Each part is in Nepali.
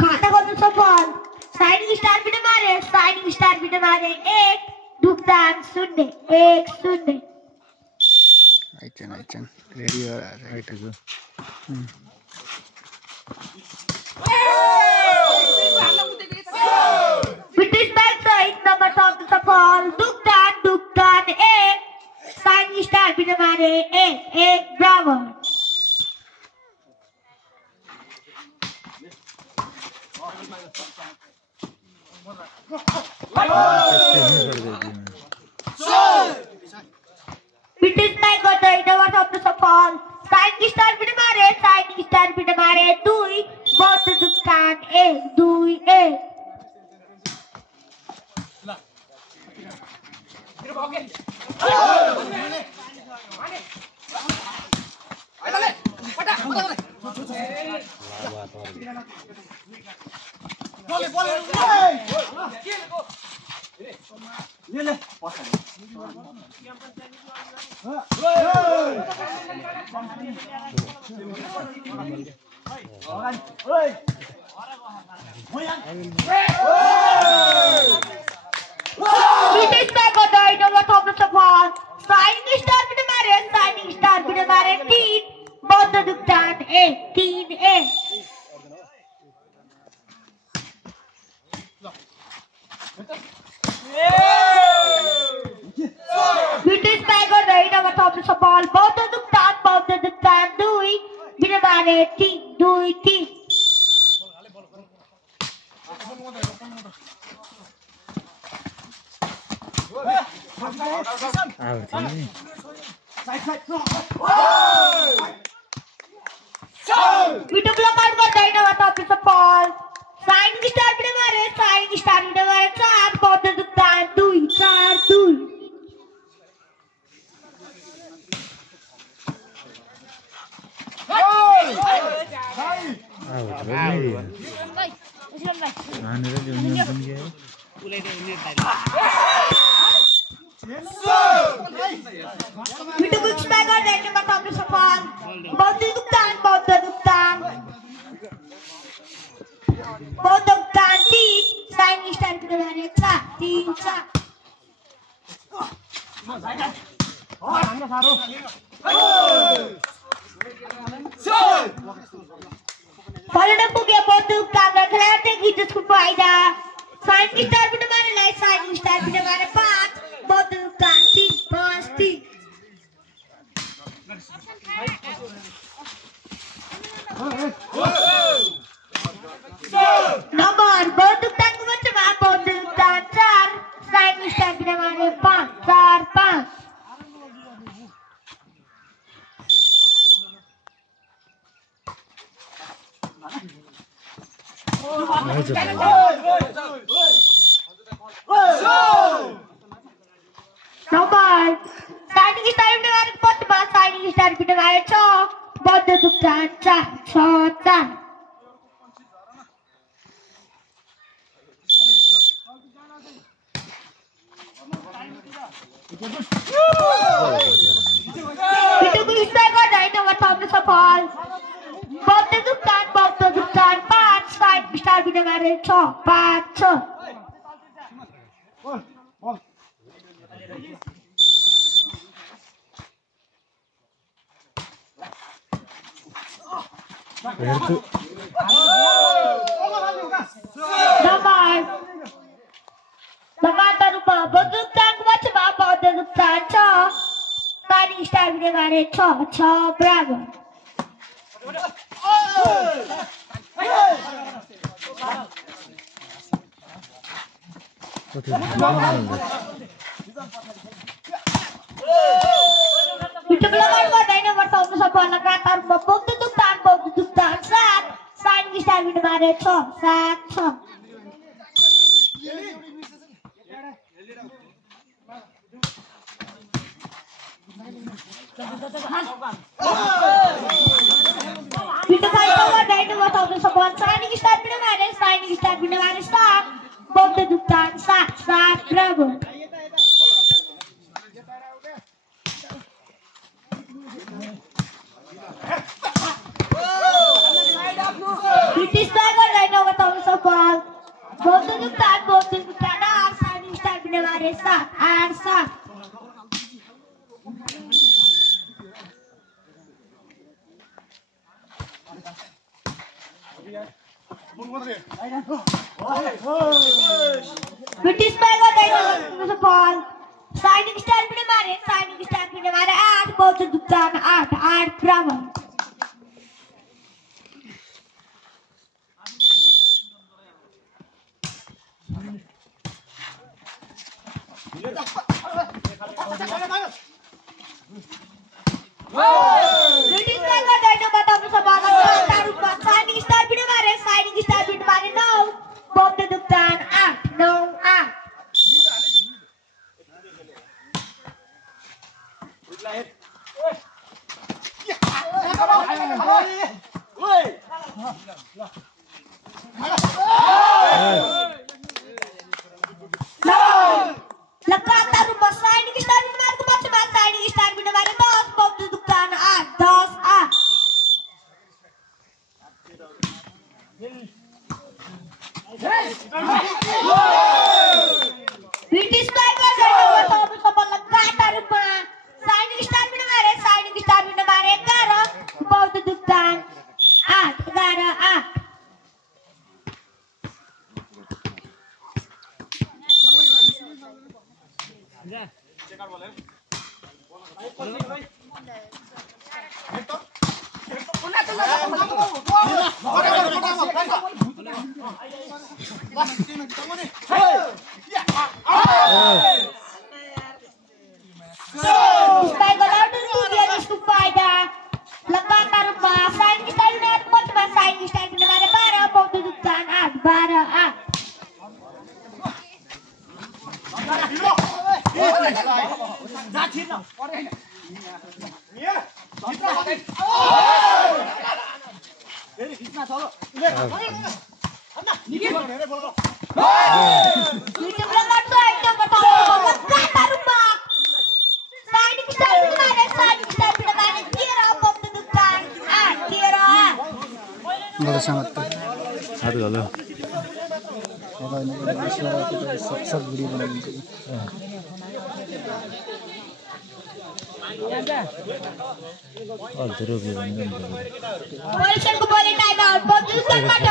खाता गर्नु सफल साइनिङ स्टार बिट मारे साइनिङ स्टार बिट मारे 1 दुक्तान 0 1-0 आइचन रेडी हो राइट हो ब्रिटिश बैंक सहित नंबर सक्नु सफल दुक्तान 1 साइनिङ स्टार बिट मारे 1 ब्राभो ब्रिटिश बैंक गर्दै नम्बर सक्नु सफल साइनिङ स्टार बिट मारे 2 बौद्ध दुक्तान 1 2-1 ब्रिटिश बैंक गर्दै नम्बर सक्नु सफल साइनिङ स्टार बिट मारे 3 बौद्ध दुक्तान 1 3-1 ब्रिटिश बैंक गर्दै नम्बर सक्नु सफल बौद्ध दुक्तान 2 बिट मारे 3 2-3 Video block गर्दै नम्बर सक्नु सफल साइनिङ स्टार बिट मारे 4 बौद्ध दुक्तान 2 4-2 Video books by God and number top of Sapon. Bauddha Duktan. Bauddha Duktan, Sainish time to the Vanessa, Team Cha. Follow the book about the camera, creating it to Faida. Sainish time to the Vanessa, Sainish time to the Vanessa. Bauddha Duktan, Team. Nomor Bauddha Duktan को बच्चे मार Bauddha Duktan 4 साइनिश टाइम के मारे 5 Nomor साइनिश टाइम के मारे 5 साइनिश टाइम के मारे 6 Bauddha Duktan 4 Itu bisa kok dari nomor top sepol. Bauddha Duktan 5 side bisa bina mare 4 Nomor लगातार रूपा Bauddha Duktan को बच्चे मार Bauddha Duktan 6 साइनिश टाइम के मारे 6 bravo Itu belakang kau dah nomor top sepuluh लगातार रूपा Bauddha Duktan 7 साइनिश टाइम के मारे 6 Kita kau dah nomor top sepuluh saइनिश टाइम के मारे 7 Bauddha Duktan 7 bravo बहुत दुकान 8 साइड स्टार पीने वाले 7 8 7 ब्रिटिश बैग और बॉल साइनिंग स्टार पीने मारे 8 बहुत दुकान 8 8 ब्रावो ब्रिटिश बैग और डायनो बताओ सवाल साइनिंग स्टार पीने मारे 9 बहुत दुकान 8 9 8 लगातार साइनिंग स्टार पीने मारे को बच्चे बात साइनिंग स्टार पीने मारे 10 बहुत दुकान 8 10 8 ब्रिटिश बैग और डायनो बताओ सवाल लगातार साइनिंग स्टार पीने मारे 11 बहुत दुकान 8 11 8 सब वीडियो बनाइन्छ अल्टरो भी बन्दैन पोलिसको बोले टाइम आउट बहुत दुकान बाट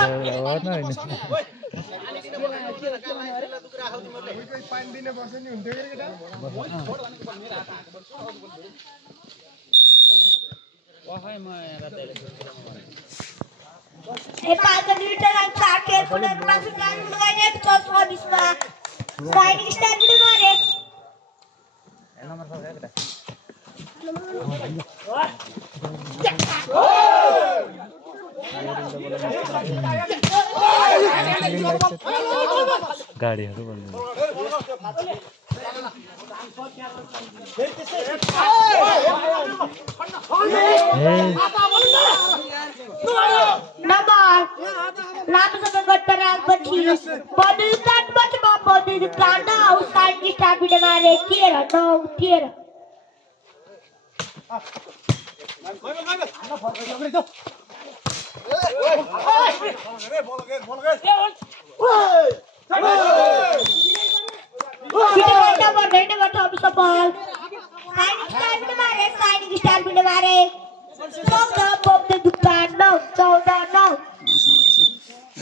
पानी दिने बस्यो नि हुन्थ्यो के केटा वाहाय म रातैले ए 5 मिटर आणि 4 खेळ पुढे पासून जाऊन लगायने 24 मा साइड स्टार भिड मारे नंबर 4 केटा गाडीहरु बन्नु नंबर लाभ समय गटपराल पछि बदुकान पछि म बदुकान साइड स्टार भिड मारे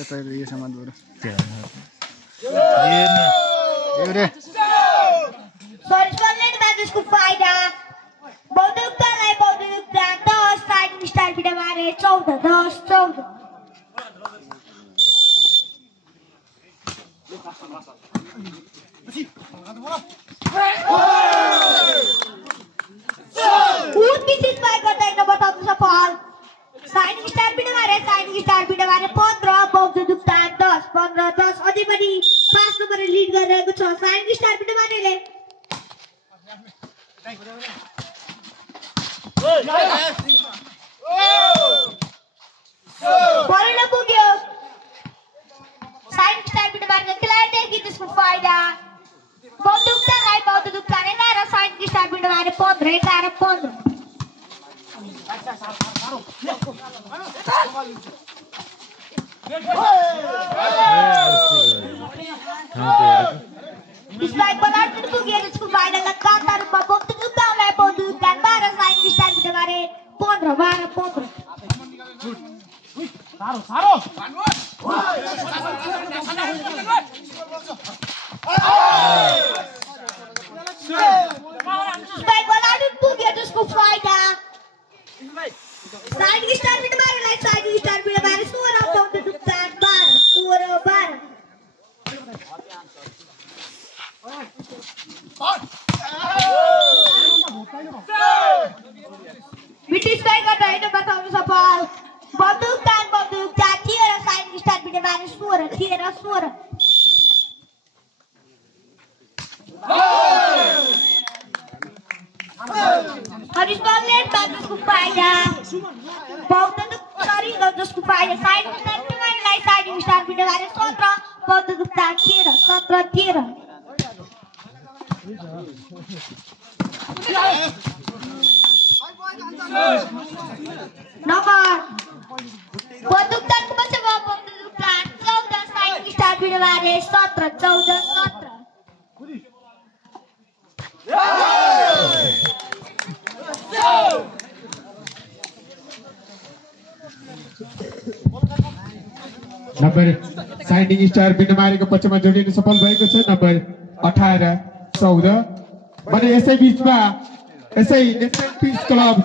13 ये सामान बरु को फायदा बहुत 10 साइड स्टार भिड मारे 14 Good pieces by Gataino Batam Sapal. Signing star भिड मारे 15 बहुत दुकान 10 15 10 अधिपति 5 नम्बर लीड गरिरहेको छ साइनिङ स्टार भिड मारेले बलले पुग्यो साइनिङ स्टार भिड मारेको खेलाडीदेखि त्यसको फाइदा बहुत दुकान 11 साइनिङ स्टार भिड मारे 15 11 15 Hey! Spike bola aduh punya josku faida. Side star bida mare side star bida mare suara untuk dudukkan bar suara bar. British Spike का टाइम बताओ सवाल बंदूक तान थिएरा साइड स्टार बida mare suara थिएरा suara. Harus balik bagus kupaya. Bau tentu sorry bagus kupaya. Side star dengan lain side star bida mare sotra bau tentu tak kira sotra kira. Nomor bau tentu macam bau tentu tak 14 side star bida mare sotra 14 sotra. Number signing star बिनमारीको पक्षमा जोडिन सफल भएको छ नम्बर 18 14 भने यसै बीचमा यसै नेसनल पिस क्लब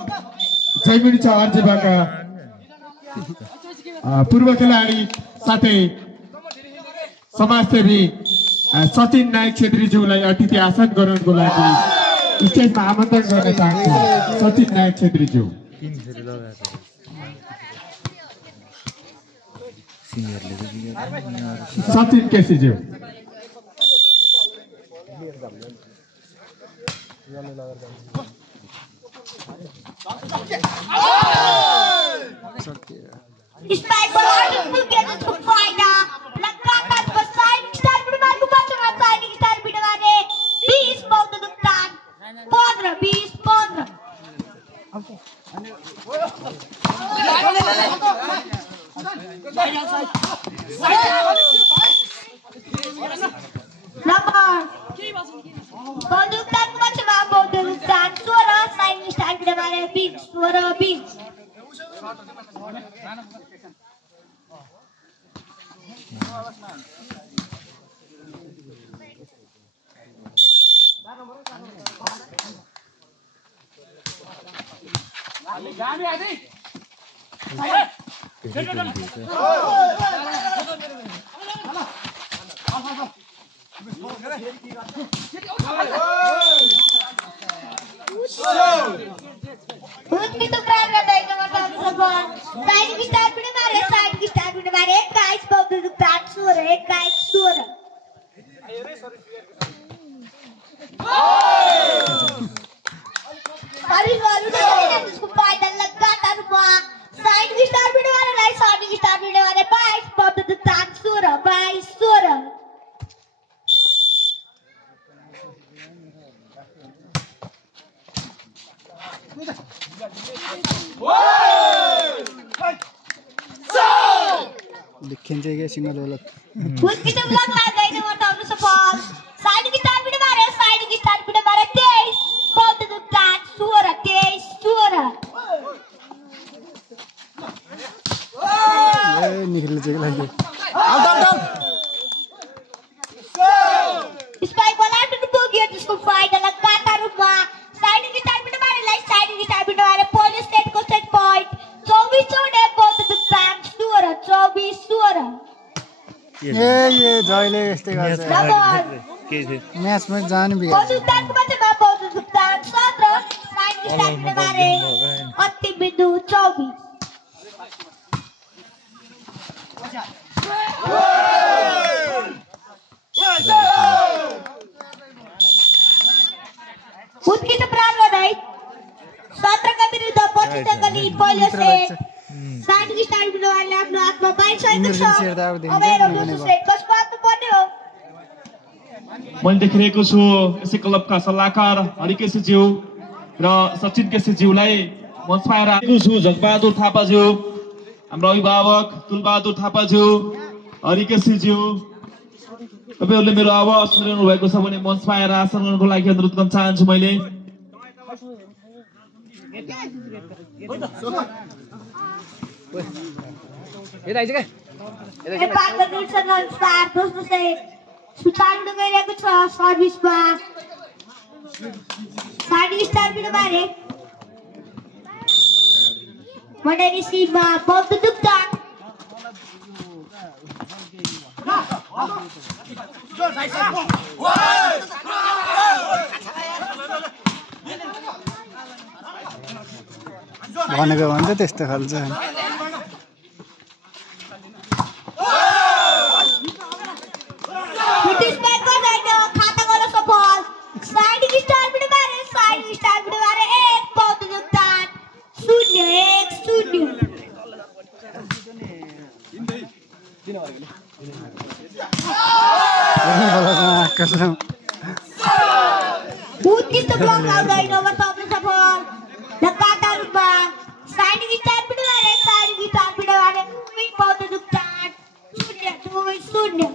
जयमुनी छ अर्जेबाका पूर्व खेलाडी साथै समाजसेवी सचिन नायक छेत्रीज्यूलाई अतिथि आसन गराउनको लागि स्टेजमा आमन्त्रण गर्न चाहन्छु सचिन नायक छेत्रीज्यू Sachin केसीज्यू Spike bola aduh punya josku faida. Langkahkan besar star bida mare kupacungan side star bida mare 20 bau dudukkan 15 Nomor bonduktan macam bonduktan suara side star bida mare 20 suara 20. Begitu berada dari nomor 11. Side star bida mare 21 bau dudukkan suara 21 suara. Harus baru dah josku faida लगातार हुआ side star bida mare lain side star bida mare 22 bau dudukkan suara 22 suara. देखिन्छ के सिग्नल होला Kita ulang lagi nomor tahun sepuluh. Side star bida mare 23 bau dudukkan suara 23 suara. ए निखिल चाहिँ लाग्यो Spike bola aduh punya josku faida लगातार हुआ side star bida mare lain side star bida mare police state को set point 24 suara bau dudukkan suara 24 suara. ए जहिले यस्तै गर्छ Nomor म्याचमा जानु बिगार्छ bonduktan macam bonduktan sotra side star bida mare 24. Kita berangkat dari Satra kami sudah posisi kali polis Side star bida mare आफ्नो आत्मा बाहिर सकेको छ अब हेरौँ दोस्रो सेट कसको हातमा पर्ने हो मैले देखिरहेको छु यसै क्लबका सल्लाहकार हरिकेशज्यू र सचिन केसीज्यूलाई मञ्चमा आएर आएको छु जगबहादुर थापाज्यू हाम्रो अभिभावक तुलबहादुर थापाज्यू हरिकेशज्यू तपाईहरुले मेरो आवाज सुनिरहनु भएको छ भने मञ्चमा आएर आसन गर्नको लागि अनुरोध गर्न चाहन्छु मैले पार्कर निल्सन अनुसार दोस्रो सेट सुचारू गइरहेको छ सर्भिसमा साइड स्टार बिडबारे मडरी सीमा बौद्ध दुक्ता भनेको भन्छ त्यस्तो खाल्छ उत्कृष्ट ब्लक लाउँदैन बताउन सफल लगातार रूपमा साइडिङ स्टार पिडवाले दुई बौद्ध दुक्तान 0-2-0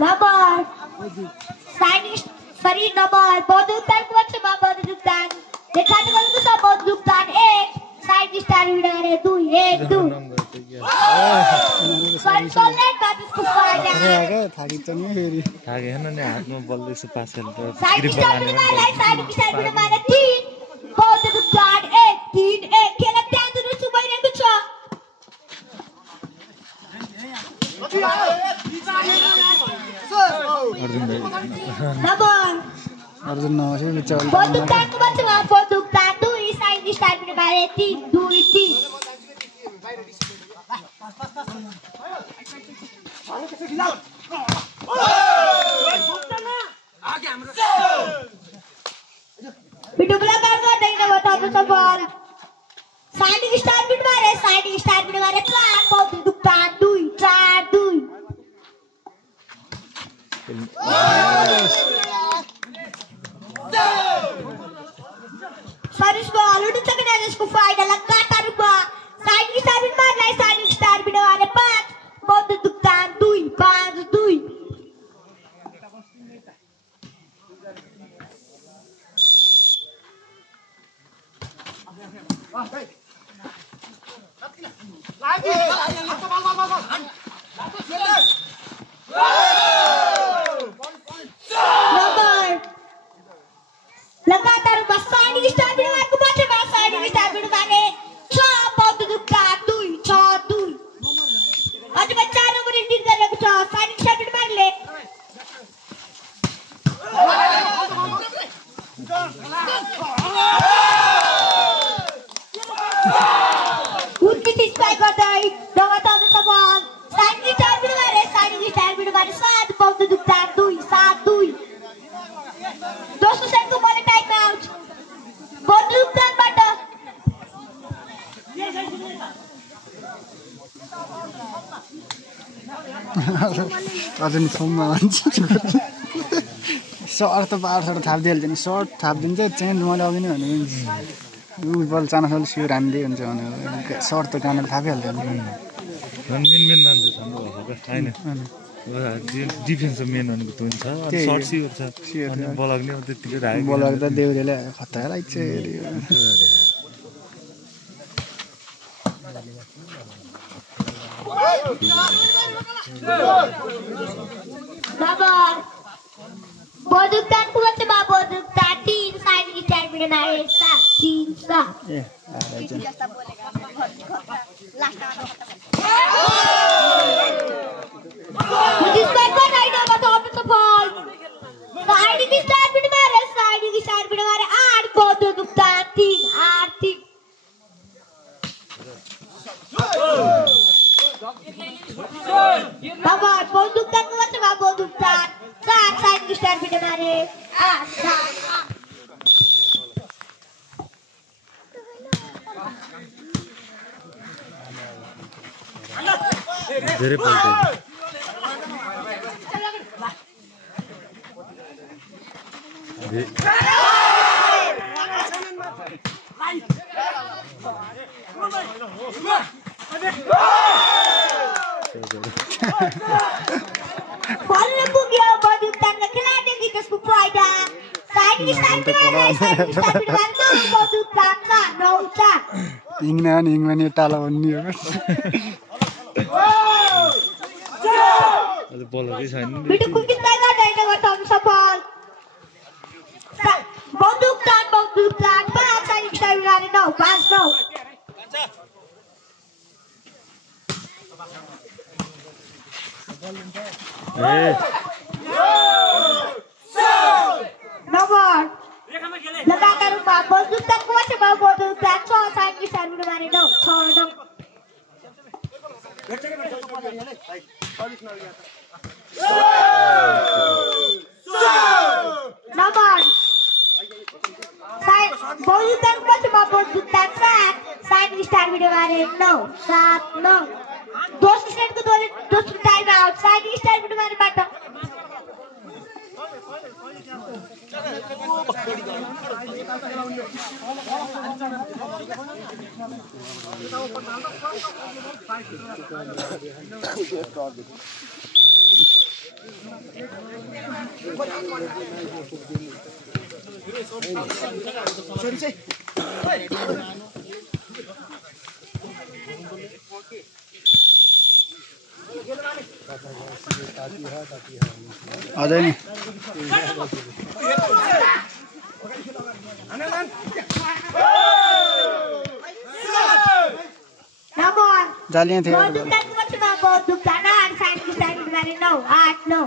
नम्बर साइडिङ शरीर नम्बर बौद्ध दुक्तानको पक्षमा बौद्ध दुक्तान देखाएको गरेको छ बौद्ध दुक्तान 1 साइड स्टार पिडवाले 2-1-2 थाकी त नि फेरि थाके हैन नि हातमा बल्दैछ पासेल त साइड स्टार पिडवाले साइड स्टार पिडवाले 3 बौद्ध दुक्तान 1-3-1 खेल त्यहाँ दुरु सुबाइरहेको छ अर्जुन नहोस् बिचार बौद्ध दुक्तानको बच्चामा बौद्ध दुक्तान 2 साइड स्टार पिडवाले 3-2-3 पिटुकला गर्दैन बताउनु सफल साइडिङ स्टार पिडवाले 4 बौद्ध दुक्तान 2-4-2 सर्भिसको हलुडी चकना जसको फाइदा लगातार रूपमा साइडिङ स्टार पिडवाले 5 बौद्ध दुक्तान 2-5-2 लगातार साइडिङ स्टार पिडवाले बच्चामा साइडिङ स्टार पिडवाले 6 बौद्ध दुक्तान 2-6-2 अझ 4 नम्बर इन्डिङ गरेको छ साइडिङ स्टार पिडवाले उत्कृष्ट स्पाइक गर्दै लगातार सफल साइडिङ स्टार पिडवाले 7 बौद्ध दुक्तान 2-7-2 दोस्रो सेटको बल टाइम आउट बौद्ध दुक्तानबाट अर्जुन फर्ममा भन्छ सर्ट त पार्ट थापिदिइहाल्छ नि सर्ट थापिदिन्छ चेन्ज मैले अघि नै भने ऊ बल चानासाल सियर हान्दै हुन्छ भने सर्ट त कानेर थापिहाल्छ नि मेन मान्छे छ हैन डिफेन्स मेन भनेको त हुन्छ अनि सर्ट सियर छ अनि बलक नि त्यतिकै राखेको बलक त देउरेले खतरा लाग्छ नम्बर बौद्ध दुक्तानको बच्चामा बौद्ध दुक्तान 3 साइडिङ स्टार पिडवाले 7-3-7 ए आराम साइडिङ स्टार पिडवाले 8 बौद्ध दुक्तान 3-8-3 नम्बर बौद्ध दुक्तानको बच्चामा बौद्ध दुक्तान 4 साइडिङ स्टार पिडवाले 8-7 धेरै पल्ट Follow the Boogie Badu Tanga Kilade Gitas Kupaida. Side style हिँड्ने नि टाला भन्ने हो बलकै छैन बिटु कुकिज बाइला दैने गर्छौं सफल बन्दुक तान पाँच साइड स्टाइल गरे 9 5 9 नंबर लगातार रूपमा बन्दुक तान कोसेमा बन्दुक तान 6 साइड स्टाइल गरे 9 6 9 नंबर साइड बन्दुक कोसेमा बन्दुक तान 7 साइड स्टाइल भिडियो गरे 9 7 9 दोस्रो सेटको दोस्रो time out side style video गरे बाट अझै नि जालिया थियो बन्दुक तान 8 साइड स्टाइल गरे 9 8 9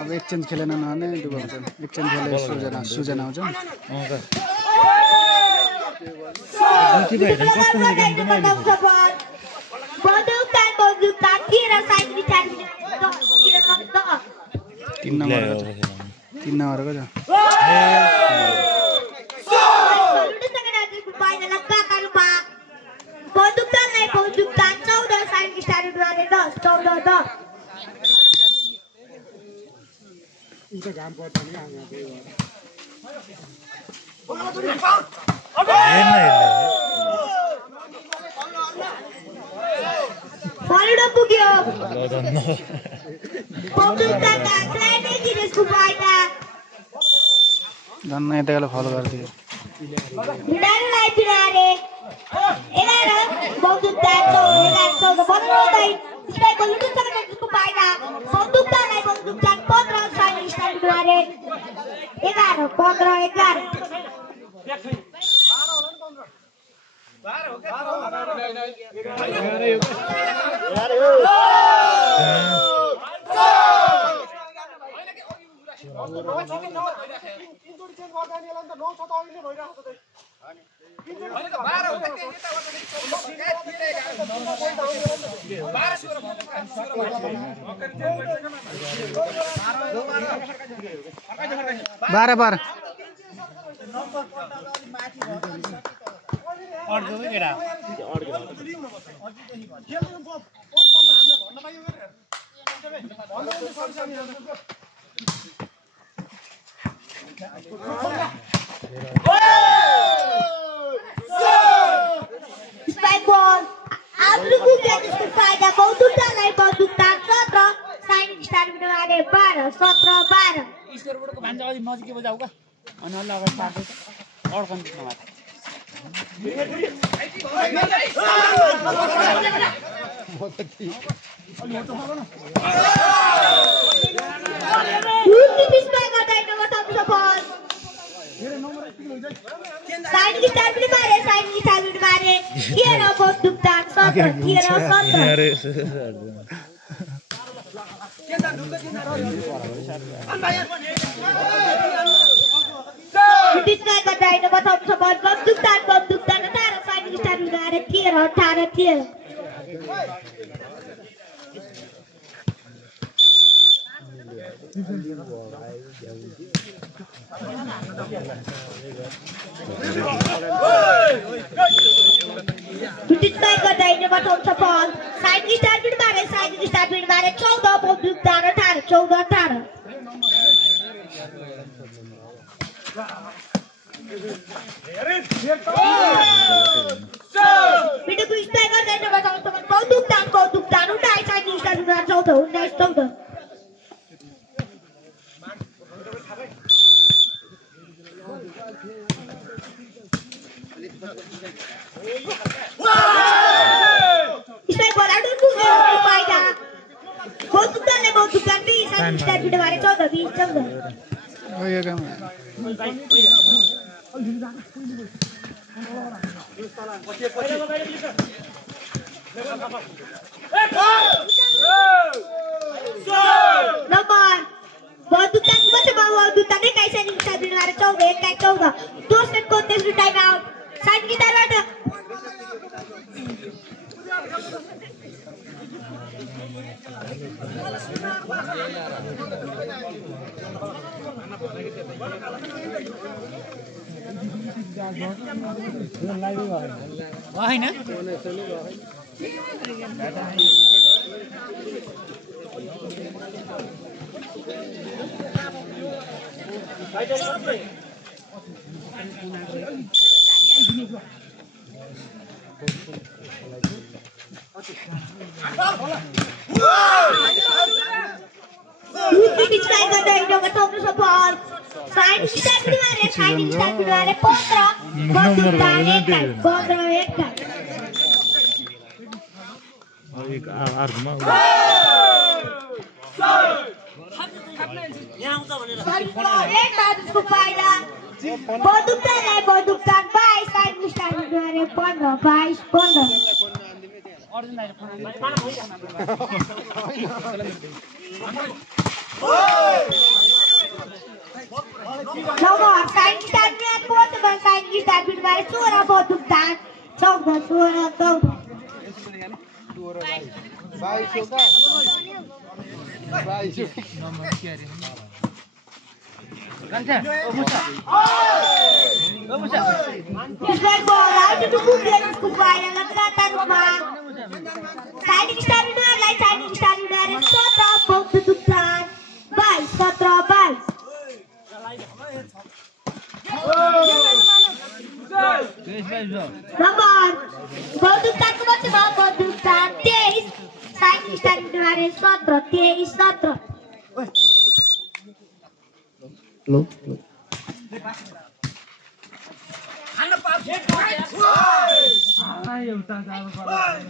अब एक्सचेन्ज खेलेन भने डुबाउँछ एक्सचेन्ज खेले सुजना आउँछ तीन नम्बरको झन् यता बेला फलो गरिदियो बिडारलाई बिडारे 11 बौद्धता 14 बनाउँदै स्पाइकको लुटुन सक्ने त्यसको फाइदा बौद्धतालाई बौद्धता 15 side style बिडारे 11 15 11 12 Spike ball. After the get to find the बौद्धतालाई बौद्धता 17 साइनिङ स्टार बिडारे 12 17 12 ईश्वर बुढोको भान्जा अलि नजिकै बजाऊ का अनि अल्ल अगाडि पार्दै अड्कन दिनु मात्र साइनिङ स्टार बिडारे थिएन बौद्धता 17 थिएन 17 Bismillah katayin na batang sa bawat pagdugtan na tara sa ating isang lugar at tira. Bismillah katayin na batang sa bawat sa ating isang lugar at 14 pagdugtan na tara 14 tara. Video ko ispai गर्दै न बताउ त बौद्धतान उडाइ साइनिङ स्टार बिडारे 14 इसpai बराडु पुग्यो फाइदा बौद्धताले बौद्धतान 20 साइनिङ स्टार बिडारे 14 20 हो यो काम Nomor Baudutan macam Baudutan ni kaisa ni kita bilang ada 14 2 set kontes di time out saat kita ada Wah ini Display करते हैं लोग तो अपने सपोर्ट साइड स्टार बिडारे 15 बौद्धतान एक एक आर्धमा बौद्धतालाई बौद्धतान 22 side star बिडारे 15 22 15 Nomor saing start biar kuat dengan saing start biar suara baudutan 14 suara 14 Ispai bola itu kemudian kupaya langkatan rumah saing start biar 17 baudutan 17 22 Nomor Baudutan ko si mga Baudutan 23 saing start biar 17 23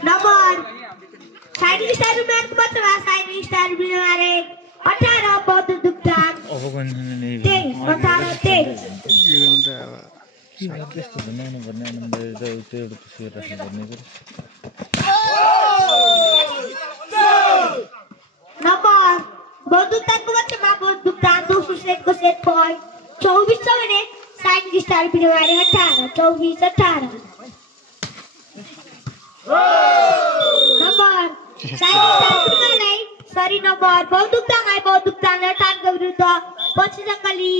number signing star बिमारको बच्चामा साइनिङ स्टार बिमारे 18 बौद्ध दुक्तान 23 त्यस्तो बनाउनु पर्ने त्यो एउटा सेयर राख्नुपर्ने नम्बर बौद्ध दुक्तानको बच्चामा बौद्ध दुक्तान 200 सेटको सेट पोइन्ट 24 छ भने साइनिङ स्टार बिमारे 18 24 18 नम्बर साइनिङ स्टार बिमारलाई सरी नम्बर बौद्ध दुक्तानले टार्गेट विरुद्ध पछि जङ्गली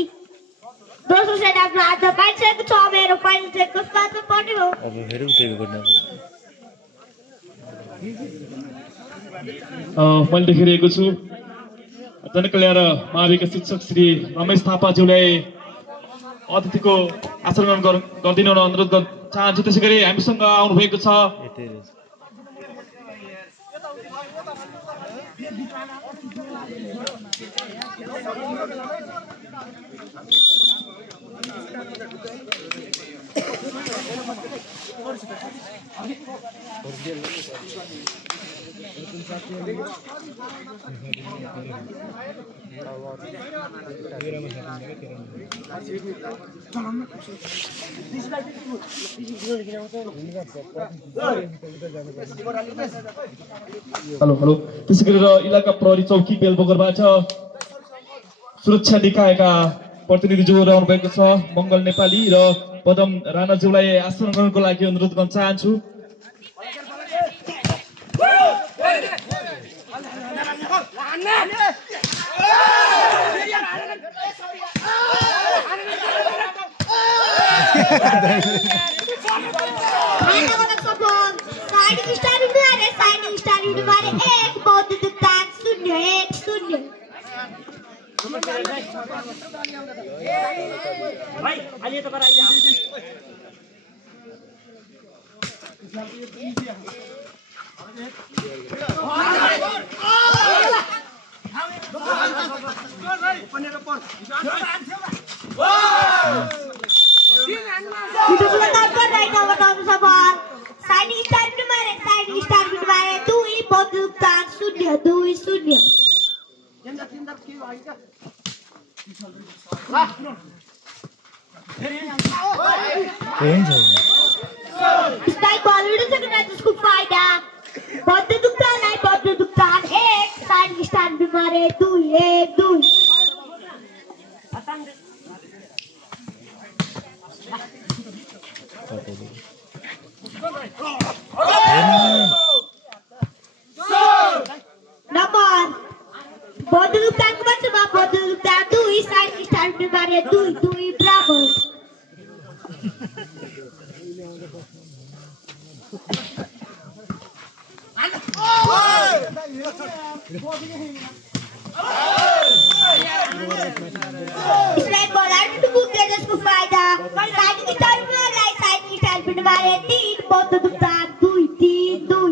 दोस्रो सेट आफ्नो हातमा पाइसकेको छ मेरो फाइनल सेट कसको हातमा पर्ने हो अब फेरि उतैको गर्ने मैले देखिरहेको छु जनकल्याण महाविद्यालयका शिक्षक श्री रमेश थापाज्यूलाई अतिथिको आसन ग्रहण गरिदिन अनुरोध गर्न चाहन्छु। त्यसै गरी हामीसँग आउनुभएको छ हेलो त्यसै गरेर इलाका प्रहरी चौकी बेलबगरबाट सुरक्षा निकायका प्रतिनिधिज्यू रहनु भएको छ मङ्गल नेपाली र पदम राणाज्यूलाई आसन ग्रहणको लागि अनुरोध गर्न चाहन्छु। साइनिङ स्टार बिमारे 1 बौद्ध दुक्तान 0-1-0 भाइ अहिले त गराइदिया साइनिङ स्टार बिमारे 2 बौद्ध दुक्तान 0-2-0 स्ट्राइक बॉल उड़ सकना जिसको फायदा बौद्ध दुक्तान 1 साइनिङ स्टार बिमारे 2-1-2 नंबर बौद्ध दुक्तान को बच्चा बौद्ध दुक्तान 2 साइनिङ स्टार बिमारे 2-2 बराबर स्ट्राइक बॉल आउट टू बुक दे जिसको फायदा साइनिङ स्टार बिमारे 3 बौद्ध दुक्तान 2-3-2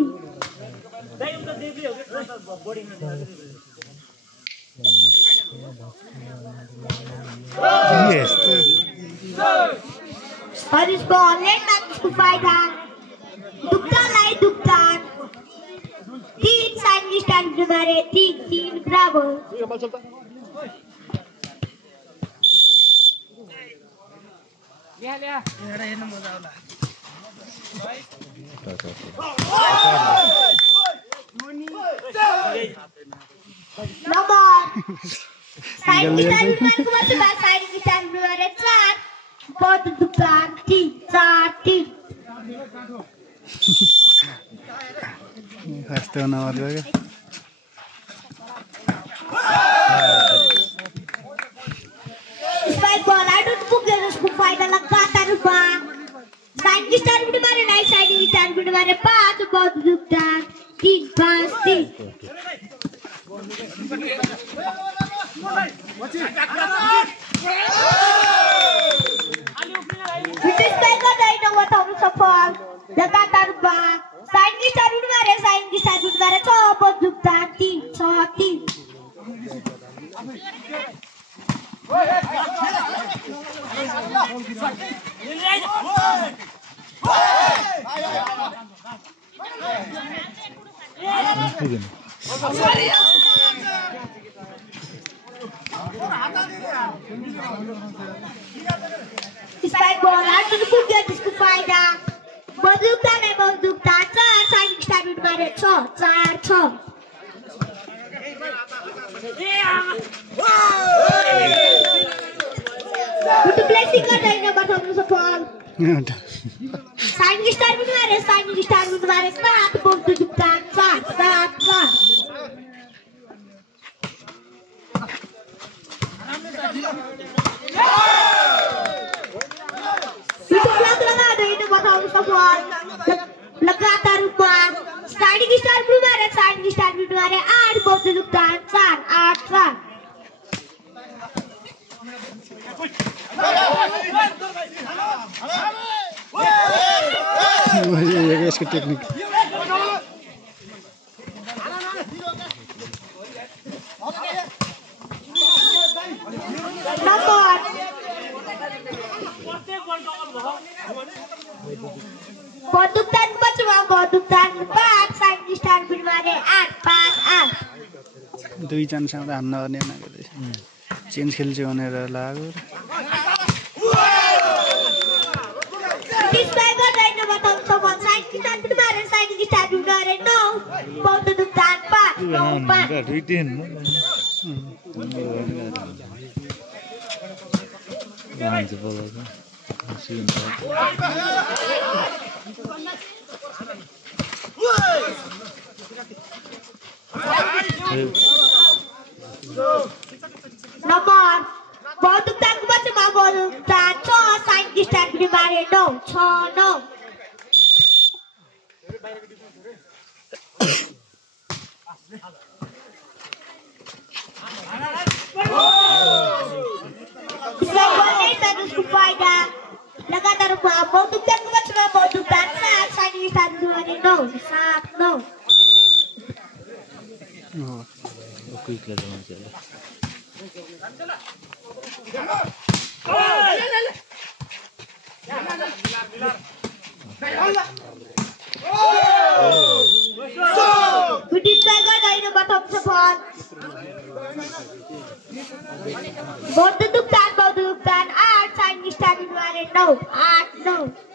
और इसको ऑनलाइन मैच को फायदा दुक्तान 3 साइनिङ स्टार बिमारे 3-3 बराबर नंबर साइनिङ स्टार बिमारे 4 बौद्ध दुक्तान 3-4-3 Hasta una barbaridad. Spike ball out of book there उसको फायदा लगातार हुआ साइनिङ स्टार बिमारे 9 साइनिङ स्टार बिमारे 5 बौद्ध दुक्तान 3-5-3 British Tiger dari nomor tahun safal लगातार हुआ साइनिङ स्टार बिमारे 6 बौद्ध दुक्तान 3-6-3 Hey! पुगेन Spike ball out to the Puget to find out. Bondukta and Bondukta, signing started by the top. With the blessing of the number of the ball. Signing started by the start, Bondukta, start. Itu lagi ada itu botol semua लगातार रूपमा स्टार्टिङ स्टार ब्लुमा स्टार्टिङ स्टार ब्लुमा 8 बल जुक्तान 4 यसको technique Bonduktan bacuma bonduktan 4 side star बिलमारे 8 दुई जनासँग हान्न गर्ने नगर्दै चेन्ज खेल्छु भनेर लाग्यो डिस्प्ले गर्दैन बताउँ छ भन्छ साइड स्टार बिलमारे साइड स्टार बिलमारे 9 बonduktan 5 रिटेन मान्छे बोलाउँछ Nomor bonduktan bacuma bonduktan 6 side star बिलमारे 9 लगातार बonduktan bacuma bonduktan 4 साइड स्टार बिलमारे 9 क्विकलाई जान्छ Display गर्दैन बताउँ छ बonduktan 8 साइड स्टार बिलमारे 9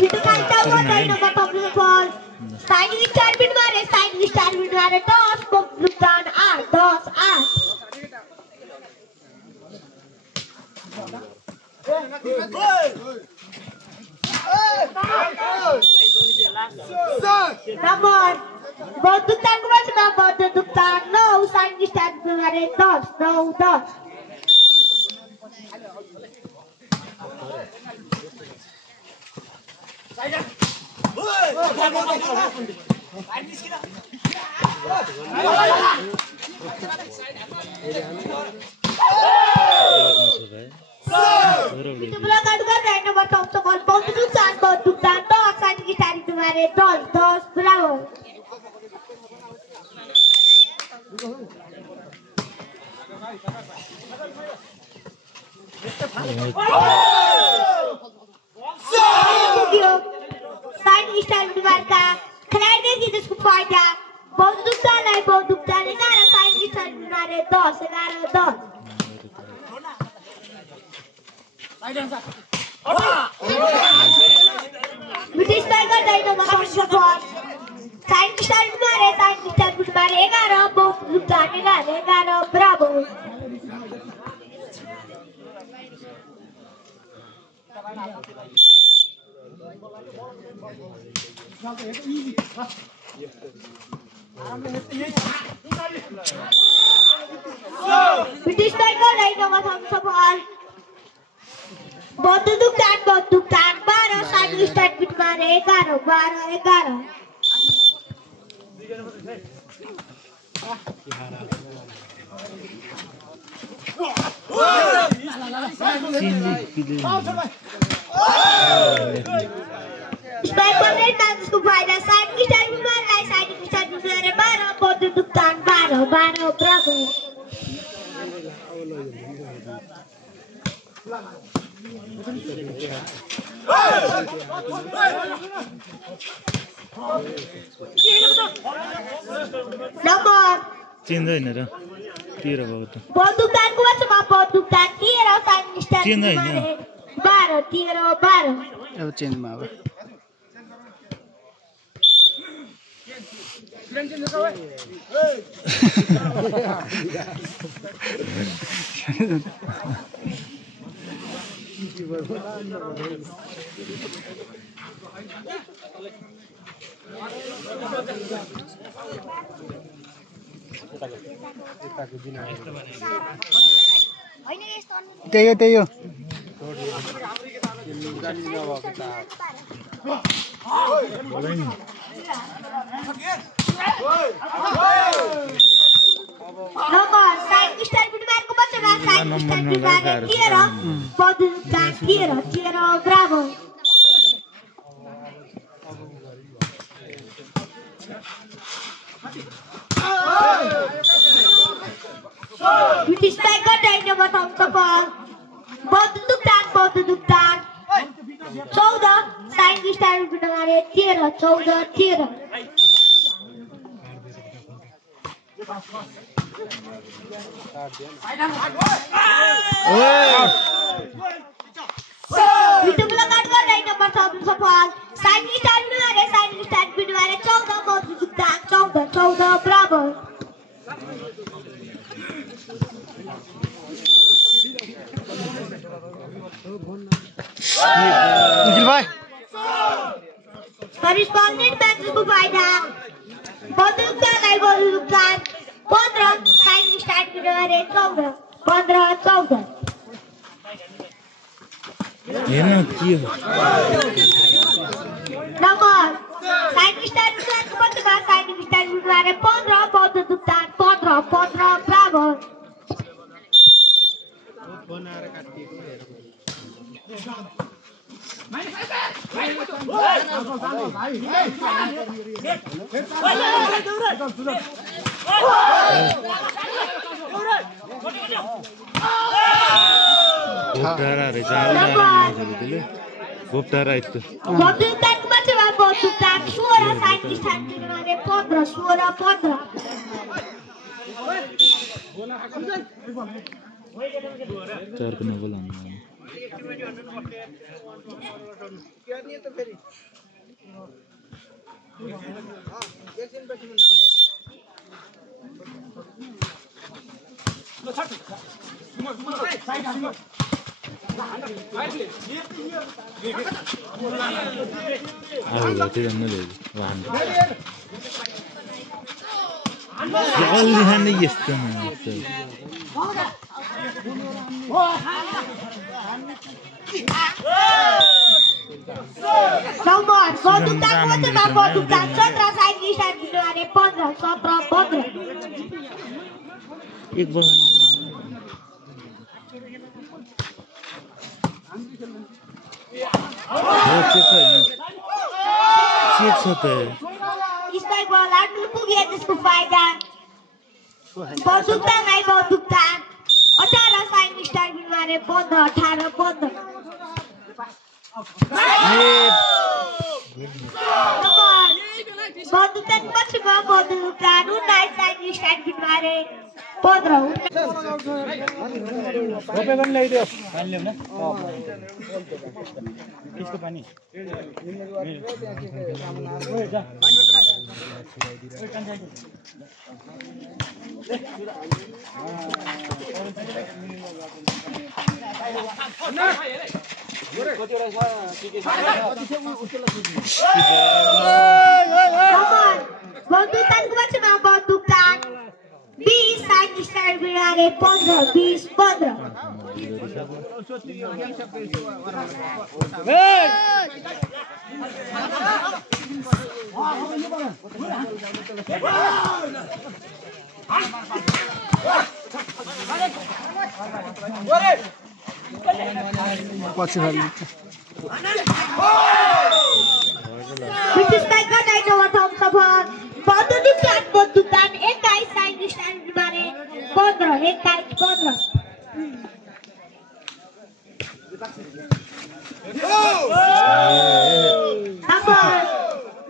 Itu kan tahu dari nomor pembunuh Signing star बिलमारे 10 bonduktan 8 Nomor bonduktan bacuma bonduktan 9 signing star बिलमारे 10 Itu belakang dari nomor top bonduktan 10 signing star बिलमारे 10 berapa Signing star बिलमारका खिलाडी जिसको फायदा बonduktan 11 signing star बिलमारे 10 Display गर्दैन बताउँ छ signing star बिलमारे 11 bonduktan 11 bravo British tiger लाइनमा थाम्छ बल बन्दुक तान 12 साइड स्टार्ट पिट मारे 11 स्नाइपर ने तान्सको फाइदा साइड स्टार्ट पिट मारे 12 बन्दुक तान 12 ब्राभो नम्बर चेन्ज होइन र 13 भयो त बन्दुक तानको माछमा बन्दुक तान 13 साइड स्टार्ट चेन्ज होइन 12 अब चेन्जमा अब त्यही हो नम्बर साइड स्टार बिटमारको बच्चामा साइड स्टार बिटमार 13 बन्दुक तान 13 ब्राभो ब्रिटिश टाइगर डाइनमा थाम्छ बल बन्दुक तान 14 साइड स्टार बिटमार 13 Vitubla Gadga line number 7 support. Side start बिटवारे 14 बन्दुक तान 14 ब्राभो निखिल भाइ करेस्पोन्डेन्ट म्याचको फाइदा बन्दुक तान 15 साइड स्टार्ट बिटवारे 14 हेर्न के हो नम्बर साइड स्टार बिटवारको बच्चामा साइड स्टार बिटवारे 15 बन्दुक तान 15 ब्राभो गोप्टारा इत्तो बन्दुक तानको बच्चामा बन्दुक तान 16 साइड स्टार बिटवारे 15 चारको नबल अलि खाने यस्तो नम्बर बन्दुक तानको बच्चामा बन्दुक तान 17 साइड स्टार बिटवारे 15 एक बल चेक छ त स्ट्राइक बल आउट पुग्यो त्यसको फाइदा बन्दुक तान 18 साइड स्टार बिटवारे 18 बन्दुक तान पछिमा बन्दुक तान 19 साइड स्टार बिटवारे 15 रोपे पनि ल्याइदियो पानी ल्याउन त्यसको पानी बन्दुक तानको बच्चामा बिरुवारे 15-20-15 पछि खाली British Tiger Dino Watam Sabha Bandudukan Ekai Science and Mare 15 Ekai 15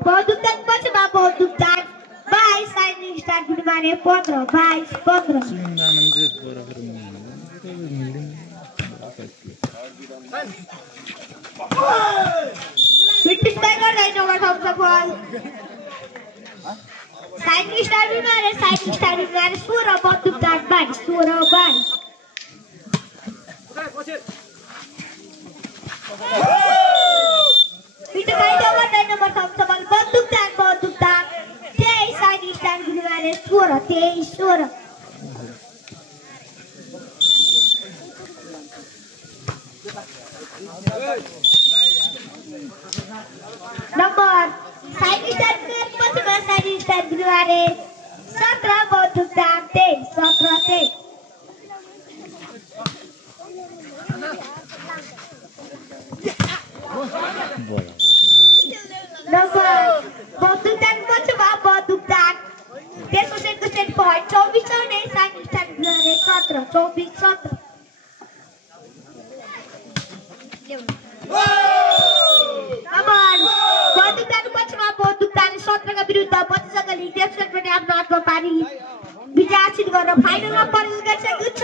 Bandudukan Pachma Bandudukan Bye Science and Mare 15 Bye 15 British Tiger Dino Watam Sabha Science and Mare Sura Bandudukan Bye Sura Bye British Tiger Dino Watam Sabha Bandudukan Tei Science and Mare Sura Tei Sura Number Science and Mare 17 Bandudukan Tei 17 Tei Number Bandudukan Pachma Bandudukan 10% point 24 Science and Mare 17 24 Bandudukan Pachma Bandudukan 17 का विरुद्ध 25 का लिग टेस्ट गर्ने आफ्नो हातमा पारी विजय हासिल गरेर फाइनलमा प्रवेश गरिसकेको छ